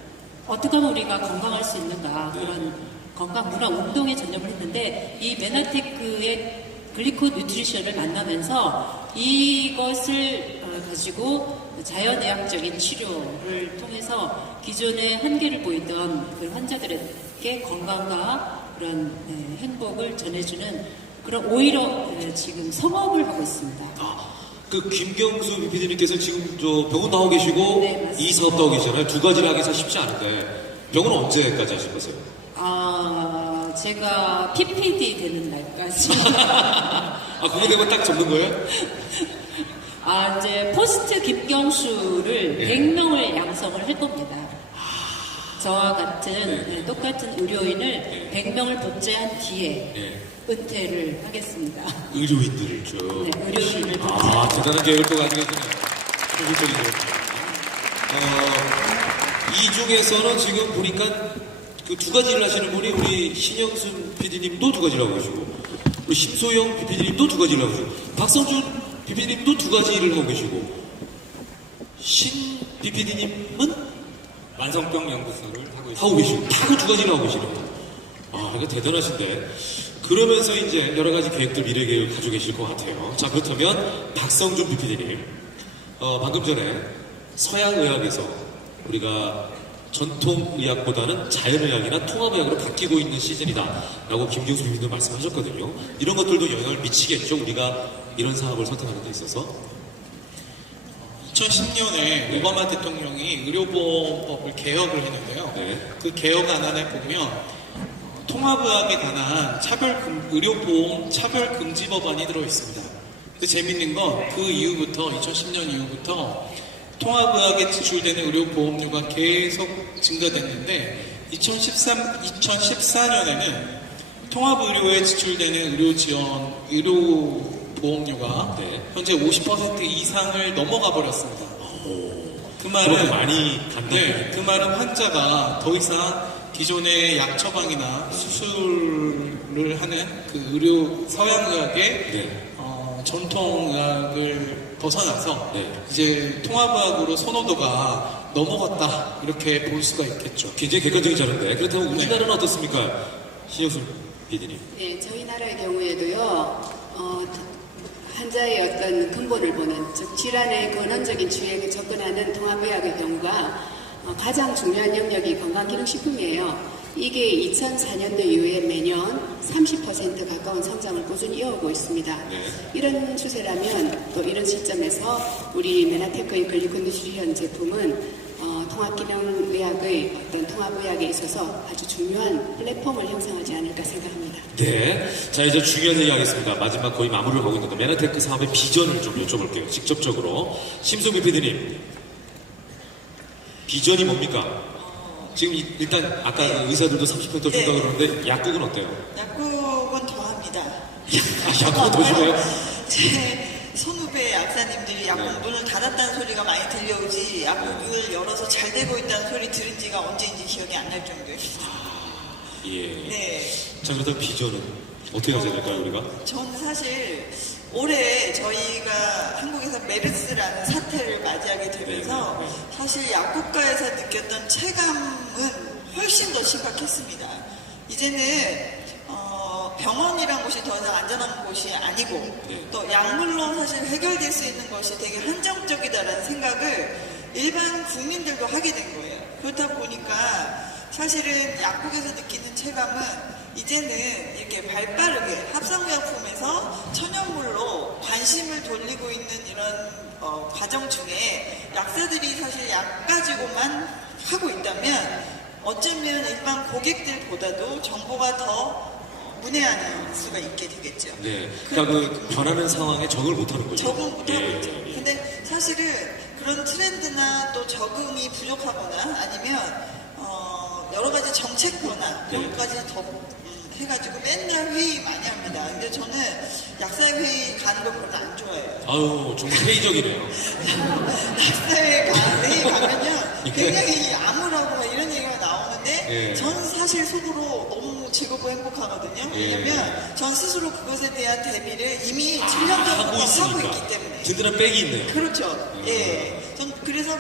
어떻게 하면 우리가 건강할 수 있는가 그런 건강 문화 운동에 전념을 했는데 이 메나테크의 글리코 뉴트리션을 만나면서 이것을 가지고 자연의학적인 치료를 통해서 기존의 한계를 보이던 그 환자들에게 건강과 그런 행복을 전해주는 그런 오히려 지금 성업을 하고 있습니다. 그 김경수 PD님께서 지금 저 병원 나오고 계시고 네, 맞습니다. 이 사업도 하고 계시잖아요. 두 가지를 하기 쉽지 않은데 병원은 언제까지 하실 거세요? 제가 PPD 되는 날까지. 그거 되면 딱 접는 거예요? 이제 포스트 김경수를 100명을 양성을 할 겁니다. 저와 같은 똑같은 의료인을 100명을 복제한 뒤에 은퇴를 하겠습니다. 의료인들을 쭉. 네, 의료인을 대단한 계획을 또 가지고 계시네요. 현실적이죠. 이 중에서는 지금 보니까 그 두 가지를 하시는 분이 우리 신영순 PD님도 두 가지를 하고 계시고 우리 심소영 PD님도 두 가지를 하고 계시고 박성준 PD님도 두 가지를 하고 계시고 신 PD님은 만성병 연구소를 하고 있습니다. 하고 계시고 다 그 두 가지를 하고 계시네요. 이거 대단하신데 그러면서 이제 여러 가지 계획들 미래 계획을 가지고 계실 것 같아요. 자 그렇다면 박성준 PD님 방금 전에 서양의학에서 우리가 전통의학보다는 자연의학이나 통합의학으로 바뀌고 있는 시즌이다 라고 김경수 PD님도 말씀하셨거든요. 이런 것들도 영향을 미치겠죠. 우리가 이런 사업을 선택하는 데 있어서. 2010년에 오바마 대통령이 의료보험법을 개혁을 했는데요. 그 개혁안에 보면 통합의학에 관한 의료보험 차별금지 법안이 들어있습니다. 그 재밌는 건 그 이후부터 2010년 이후부터 통합의학에 지출되는 의료보험료가 계속 증가됐는데 2014년에는 통합의료에 지출되는 의료보험료가 현재 50% 이상을 넘어가 버렸습니다. 그 말은 많이 그 말은 환자가 더 이상 기존의 약 처방이나 수술을 하는 그 서양의학의 전통의학을 벗어나서 이제 통합의학으로 선호도가 넘어갔다 이렇게 볼 수가 있겠죠. 굉장히 객관적인 자료인데 그렇다면 우리나라는 어떻습니까? 신영순 PD님. 네, 저희 나라의 경우에도요. 환자의 어떤 근본을 보는 즉 질환의 근원적인 치유에 접근하는 통합의학의 경우가 가장 중요한 영역이 건강기능식품이에요. 이게 2004년도 이후에 매년 30% 가까운 성장을 꾸준히 이어오고 있습니다. 이런 추세라면 또 이런 시점에서 우리 메나테크의 글리코 뉴트리션 제품은 통합기능의학의 어떤 통합의학에 있어서 아주 중요한 플랫폼을 형성하지 않을까 생각합니다. 네. 자, 이제 중요한 얘기 하겠습니다. 마지막 거의 마무리를 하고 있는데 메나테크 사업의 비전을 좀 여쭤볼게요. 직접적으로. 심소미 PD님. 비전이 뭡니까? 지금 일단 아까 의사들도 30% 준다 그러는데 약국은 어때요? 약국은 더합니다. 약국은 더 심해요? 제 선후배 약사님들이 약국 문을 닫았다는 소리가 많이 들려오지 약국을 열어서 잘 되고 있다는 소리 들은 지가 언제인지 기억이 안 날 정도였습니다. 네. 자, 그렇다면 비전은 어떻게 하셔야 될까요, 우리가? 저는 사실 올해 저희가 한국에서 메르스라는 사태를 맞이하게 되면서 사실 약국가에서 느꼈던 체감은 훨씬 더 심각했습니다. 이제는 병원이란 곳이 더 이상 안전한 곳이 아니고 또 약물로 사실 해결될 수 있는 것이 되게 한정적이다라는 생각을 일반 국민들도 하게 된 거예요. 그렇다 보니까 사실은 약국에서 느끼는 체감은 이제는 이렇게 발빠르게 합성약품에서 천연물로 관심을 돌리고 있는 이런 과정 중에 약사들이 사실 약 가지고만 하고 있다면 어쩌면 일반 고객들보다도 정보가 더 문외한할 수가 있게 되겠죠. 네. 그러니까 그 변하는 상황에 적응을 못하는 거죠. 적응 못하고 예. 있죠. 근데 사실은 그런 트렌드나 또 적응이 부족하거나 아니면 여러 가지 정책 변화 네. 그런 것까지 더 해가지고 맨날 회의 많이 합니다. 근데 저는 약사회 회의 가는 거 별로 안 좋아해요. 아유, 정말 회의적이네요. 약사회 회의 가면요 예. 굉장히 암울하고 막 이런 얘기가 나오는데 예. 저는 사실 속으로 너무 즐겁고 행복하거든요. 예. 왜냐면 전 스스로 그것에 대한 대비를 이미 7년 전부터 하고 있으니까. 있기 때문에. 든든한 백이 있네요. 그렇죠. 예. 전 그래서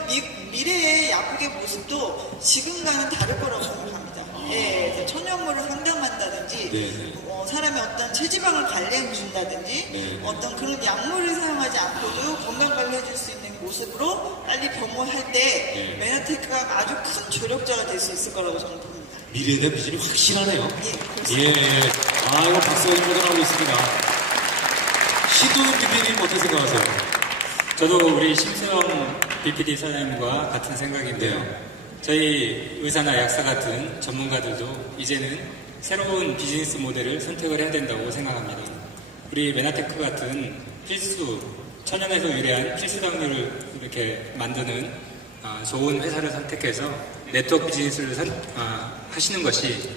미래의 약국의 모습도 지금과는 다를 거라고 생각합니다. 예. 그래서 천연물을 상담한다든지, 네. 사람의 어떤 체지방을 관리해 준다든지, 네. 어떤 그런 약물을 사용하지 않고도 건강 관리해 줄 수 있는 모습으로 빨리 변모할 때 네. 메나테크가 아주 큰 조력자가 될 수 있을 거라고 저는 봅니다. 미래에 대한 비전이 확실하네요. 예, 그렇습니다. 예, 예. 아, 이거 박수가 좀 뻗어나오고 있습니다. 신동엽 PD님 어떻게 생각하세요? 저도 우리 심수영 BPD 사장님과 같은 생각인데요. 네. 저희 의사나 약사 같은 전문가들도 이제는 새로운 비즈니스 모델을 선택을 해야 된다고 생각합니다. 우리 메나테크 같은 필수, 천연에서 유래한 필수 당류를 이렇게 만드는 좋은 회사를 선택해서 네트워크 비즈니스를 하시는 것이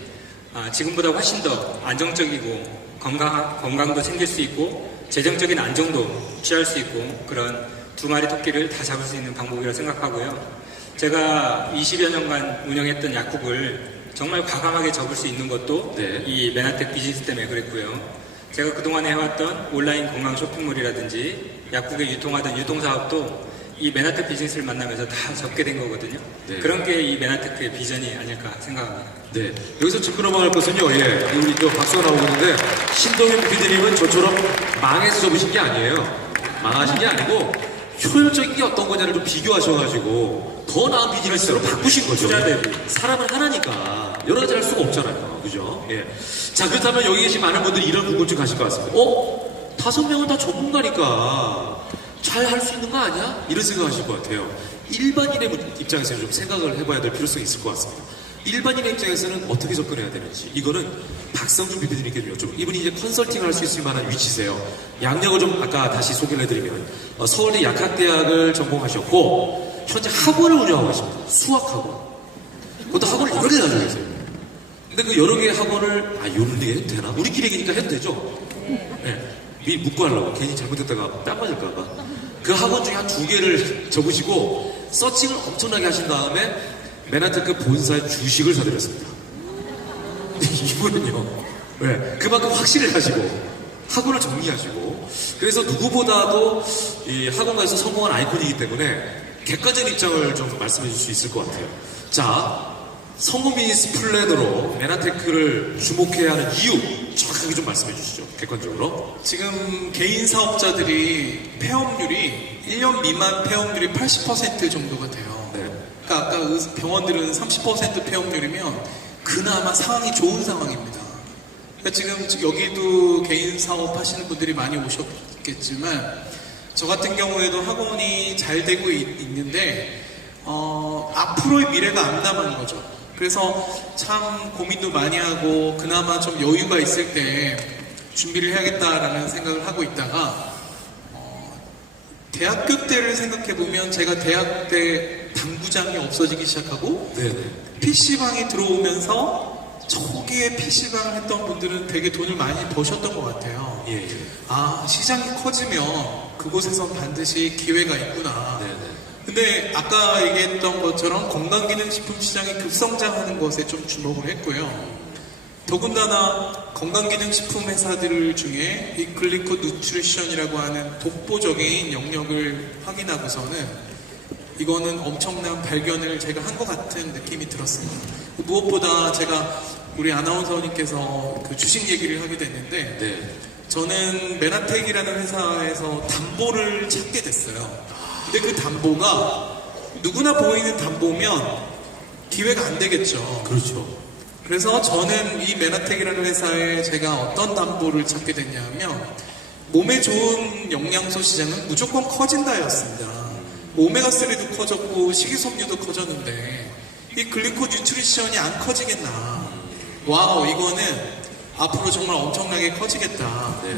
지금보다 훨씬 더 안정적이고 건강도 챙길 수 있고 재정적인 안정도 취할 수 있고 그런 두 마리 토끼를 다 잡을 수 있는 방법이라고 생각하고요. 제가 20여 년간 운영했던 약국을 정말 과감하게 접을 수 있는 것도 네. 이 메나텍 비즈니스 때문에 그랬고요. 제가 그동안 해왔던 온라인 건강 쇼핑몰이라든지 약국에 유통하던 유통사업도 이 메나텍 비즈니스를 만나면서 다 접게 된 거거든요. 네. 그런 게 이 메나텍의 비전이 아닐까 생각합니다. 네. 여기서 짚고 넘어갈 것은요, 예. 우리 또 박수가 나오고 있는데, 신동엽 PD님은 저처럼 망해서 접으신 게 아니에요. 망하신 게 아니고, 효율적인 게 어떤 거냐를 좀 비교하셔가지고, 더 나은 비즈니스로 바꾸신 거죠. 투자 대비. 사람은 하나니까, 여러 가지 할 수가 없잖아요. 그죠? 예. 자, 그렇다면 여기 계신 많은 분들이 이런 궁금증 가실 것 같습니다. 5명은 다 전문가니까, 잘 할 수 있는 거 아니야? 이런 생각 하실 것 같아요. 일반인의 입장에서는 좀 생각을 해봐야 될 필요성이 있을 것 같습니다. 일반인의 입장에서는 어떻게 접근해야 되는지 이거는 박성준 PD님께 좀 여쭤볼게요. 이분이 이제 컨설팅을 할 수 있을 만한 위치세요. 양력을 좀 아까 다시 소개를 해드리면 서울대 약학대학을 전공하셨고 현재 학원을 운영하고 계십니다. 수학학원. 그것도 학원을 여러 개 가지고 계세요. 근데 그 여러 개의 학원을 이런 데 해도 되나? 우리끼리 얘기니까 해도 되죠? 네. 미리 묻고 하려고 괜히 잘못했다가 뺨 맞을까봐 그 학원 중에 한 2개를 접으시고 서칭을 엄청나게 하신 다음에 메나테크 본사의 주식을 사드렸습니다. 이분은요, 네, 그만큼 확실을 하시고 학원을 정리하시고 그래서 누구보다도 이 학원가에서 성공한 아이콘이기 때문에 객관적인 입장을 좀 말씀해 줄 수 있을 것 같아요. 자, 성공 비즈니스 플래너로 메나테크를 주목해야 하는 이유 정확하게 좀 말씀해 주시죠. 객관적으로. 지금 개인 사업자들이 폐업률이 1년 미만 폐업률이 80% 정도가 돼요. 네. 그러니까 아까 병원들은 30% 폐업률이면 그나마 상황이 좋은 상황입니다. 그러니까 지금 여기도 개인 사업 하시는 분들이 많이 오셨겠지만 저 같은 경우에도 학원이 잘 되고 있는데 앞으로의 미래가 안 남은 거죠. 그래서 참 고민도 많이 하고 그나마 좀 여유가 있을 때 준비를 해야겠다라는 생각을 하고 있다가 대학교 때를 생각해 보면 제가 대학 때 당구장이 없어지기 시작하고 네네. PC방에 들어오면서 초기에 PC방을 했던 분들은 되게 돈을 많이 버셨던 것 같아요. 예, 예. 시장이 커지면 그곳에선 반드시 기회가 있구나. 네네. 근데 아까 얘기했던 것처럼 건강기능식품 시장이 급성장하는 것에 좀 주목을 했고요. 더군다나 건강기능식품 회사들 중에 이 글리코 누트리션이라고 하는 독보적인 영역을 확인하고서는 이거는 엄청난 발견을 제가 한 것 같은 느낌이 들었습니다. 무엇보다 제가 우리 아나운서님께서 그 주식 얘기를 하게 됐는데 네. 저는 메나텍이라는 회사에서 담보를 찾게 됐어요. 근데 그 담보가 누구나 보이는 담보면 기회가 안 되겠죠. 그렇죠. 그래서 저는 이 메나텍이라는 회사에 제가 어떤 담보를 찾게 됐냐면 몸에 좋은 영양소 시장은 무조건 커진다였습니다. 오메가3도 커졌고 식이섬유도 커졌는데 이 글리코 뉴트리션이 안 커지겠나. 와우, 이거는 앞으로 정말 엄청나게 커지겠다. 네.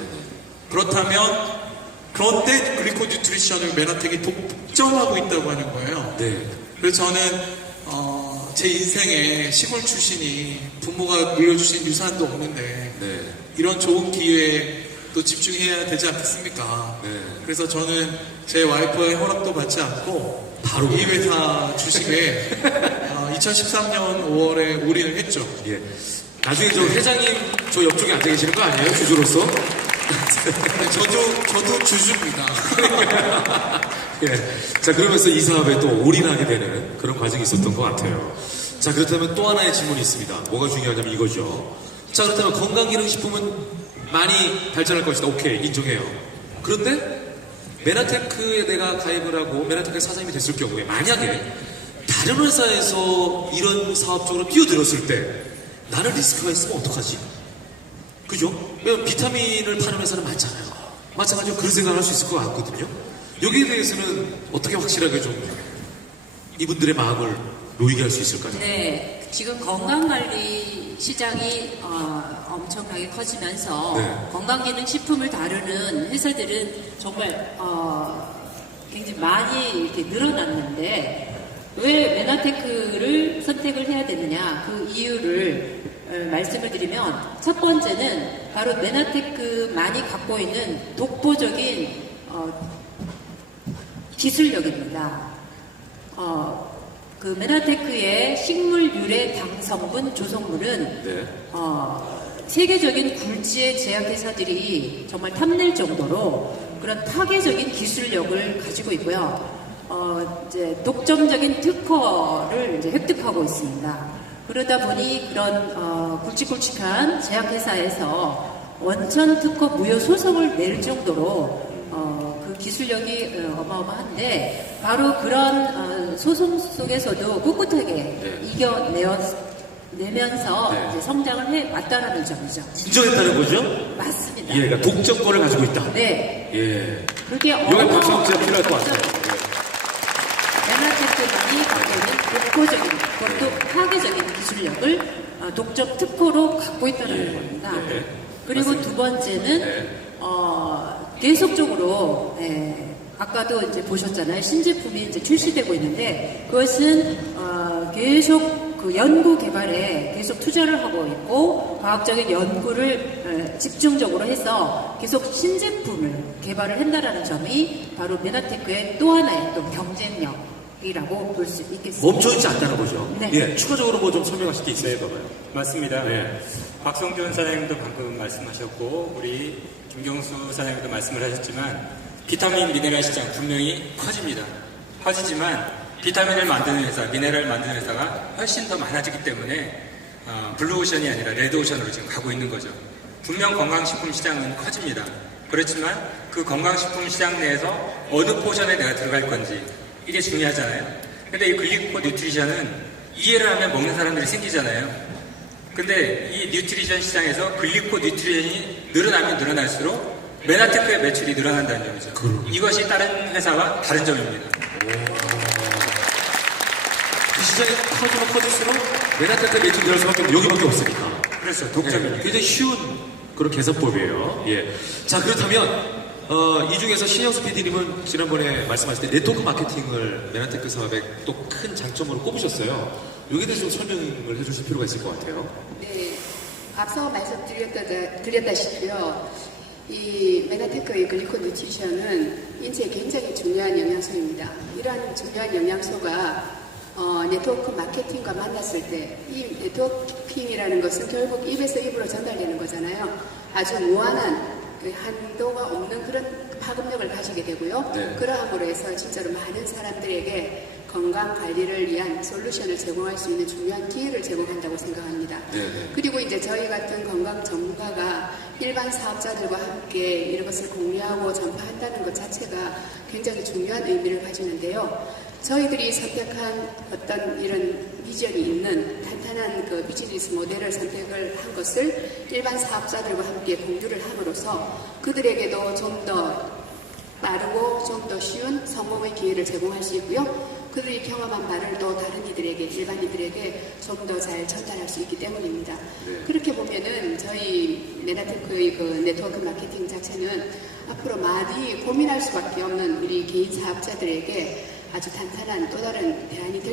그렇다면, 그런데 글리코 뉴트리션을 메나텍이 독점하고 있다고 하는 거예요. 네. 그래서 저는 제 인생에 시골 출신이 부모가 물려주신 유산도 없는데 네. 이런 좋은 기회에 또 집중해야 되지 않겠습니까? 네. 그래서 저는 제 와이프의 허락도 받지 않고 바로 이 회사 주식에 2013년 5월에 올인을 했죠. 예. 나중에 저 회장님 저 옆쪽에 앉아 계시는 거 아니에요? 주주로서? 저도 주주입니다. 예. 자, 그러면서 이 사업에 또 올인하게 되는 그런 과정이 있었던 것 같아요. 자, 그렇다면 또 하나의 질문이 있습니다. 뭐가 중요하냐면 이거죠. 자, 그렇다면 건강기능식품은 많이 발전할 것이다. 오케이, 인정해요. 그런데 메나테크에 내가 가입을 하고 메나테크 사장님이 됐을 경우에 만약에 다른 회사에서 이런 사업 쪽으로 뛰어들었을 때 나는 리스크가 있으면 어떡하지? 그죠? 왜냐면 비타민을 파는 회사는 많잖아요. 마찬가지로 그런 생각을 할 수 있을 것 같거든요. 여기에 대해서는 어떻게 확실하게 좀 이분들의 마음을 놓이게 할 수 있을까요? 네, 지금 건강관리 시장이 엄청나게 커지면서 네. 건강기능식품을 다루는 회사들은 정말 굉장히 많이 이렇게 늘어났는데 왜 메나테크를 선택을 해야 되느냐 그 이유를 말씀을 드리면 첫 번째는 바로 메나테크만이 갖고 있는 독보적인 기술력입니다. 그 메나테크의 식물 유래 당 성분 조성물은 네. 세계적인 굴지의 제약회사들이 정말 탐낼 정도로 그런 파괴적인 기술력을 가지고 있고요. 이제 독점적인 특허를 이제 획득하고 있습니다. 그러다 보니 그런 굵직굵직한 제약회사에서 원천 특허 무효 소송을 낼 정도로 그 기술력이 어마어마한데 바로 그런 소송 속에서도 꿋꿋하게 네. 이겨내면서 네. 이제 성장을 해 왔다라는 점이죠. 인정했다는 거죠? 맞습니다. 예, 그러니까 독점권을 가지고 있다. 네. 예. 그게 여기 박수 한번 제가 필요할 것 같아요. 메나테크만이 갖고 있는 독보적인 그것도 파괴적인 기술력을 독점 특허로 갖고 있다는 예. 겁니다. 예. 그리고 맞습니다. 두 번째는 네. 계속적으로 아까도 이제 보셨잖아요. 신제품이 이제 출시되고 있는데 그것은 계속 그 연구 개발에 계속 투자를 하고 있고 과학적인 연구를 집중적으로 해서 계속 신제품을 개발을 한다라는 점이 바로 메나테크의 또 하나의 또 경쟁력이라고 볼 수 있겠습니다. 멈춰있지 않다는 거죠. 네. 예. 추가적으로 뭐 좀 설명하실 게 있으실까 봐요. 맞습니다. 네. 박성준 사장님도 방금 말씀하셨고 우리 김경수 사장님도 말씀을 하셨지만 비타민 미네랄 시장 분명히 커집니다. 커지지만 비타민을 만드는 회사, 미네랄을 만드는 회사가 훨씬 더 많아지기 때문에 블루오션이 아니라 레드오션으로 지금 가고 있는 거죠. 분명 건강식품 시장은 커집니다. 그렇지만 그 건강식품 시장 내에서 어느 포션에 내가 들어갈 건지 이게 중요하잖아요. 근데 이 글리코 뉴트리션은 이해를 하면 먹는 사람들이 생기잖아요. 근데 이 뉴트리션 시장에서 글리코 뉴트리션이 늘어나면 늘어날수록 메나테크의 매출이 늘어난다는 점이죠. 이것이 다른 회사와 다른 점입니다. 그 시장이 커지면 커질수록 메나테크 매출 늘어날 수밖에 여기밖에 없으니까. 그래서 예, 독점입니다. 굉장히 쉬운 그런 계산법이에요. 예. 자, 그렇다면 이 중에서 신영수 PD님은 지난번에 말씀하실 때 네트워크 마케팅을 메나테크 사업의 또 큰 장점으로 꼽으셨어요. 여기에 대해서 좀 설명을 해주실 필요가 있을 것 같아요. 네, 앞서 말씀드렸다시피요. 이 메나테크의 글리코 뉴트리션은 인체에 굉장히 중요한 영양소입니다. 이러한 중요한 영양소가 네트워크 마케팅과 만났을 때 이 네트워킹이라는 것은 결국 입에서 입으로 전달되는 거잖아요. 아주 무한한 그 한도가 없는 그런 파급력을 가지게 되고요. 네. 그러함으로 해서 진짜로 많은 사람들에게 건강 관리를 위한 솔루션을 제공할 수 있는 중요한 기회를 제공한다고 생각합니다. 네. 그리고 이제 저희 같은 건강 전문가가 일반 사업자들과 함께 이것을 공유하고 전파한다는 것 자체가 굉장히 중요한 의미를 가지는데요. 저희들이 선택한 어떤 이런 비전이 있는 탄탄한 그 비즈니스 모델을 선택을 한 것을 일반 사업자들과 함께 공유를 함으로써 그들에게도 좀 더 빠르고 좀 더 쉬운 성공의 기회를 제공할 수 있고요. 그들이 경험한 바를 또 다른 이들에게, 일반인들에게 좀 더 잘 전달할 수 있기 때문입니다. 네. 그렇게 보면은 저희 메나테크의 그 네트워크 마케팅 자체는 앞으로 많이 고민할 수밖에 없는 우리 개인 사업자들에게 아주 탄탄한 또 다른 대안이 될